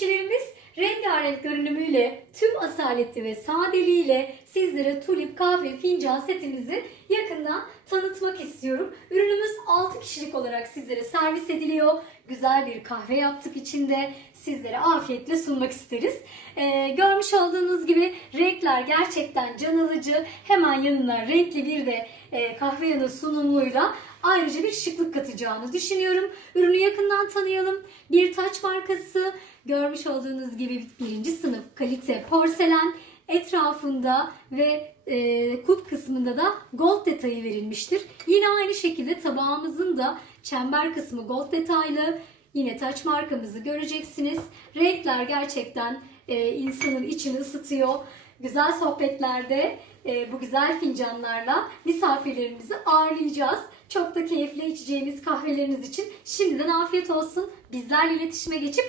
takipçilerimiz rengarenk görünümüyle, tüm asaleti ve sadeliğiyle sizlere tulip kahve fincan setimizi yakından tanıtmak istiyorum. Ürünümüz 6 kişilik olarak sizlere servis ediliyor. Güzel bir kahve yaptık içinde. Sizlere afiyetle sunmak isteriz. Ee, görmüş olduğunuz gibi renkler gerçekten can alıcı. Hemen yanına renkli bir de e, kahve yanı sunumluyla ayrıca bir şıklık katacağını düşünüyorum. Ürünü yakından tanıyalım. Bir taç markası. Görmüş olduğunuz gibi birinci sınıf kalite porselen etrafında ve e, kulp kısmında da gold detayı verilmiştir. Yine aynı şekilde tabağımızın da çember kısmı gold detaylı. Yine taç markamızı göreceksiniz. Renkler gerçekten e, insanın içini ısıtıyor. Güzel sohbetlerde e, bu güzel fincanlarla misafirlerimizi ağırlayacağız. Çok da keyifli içeceğimiz kahveleriniz için şimdiden afiyet olsun. Bizlerle iletişime geçip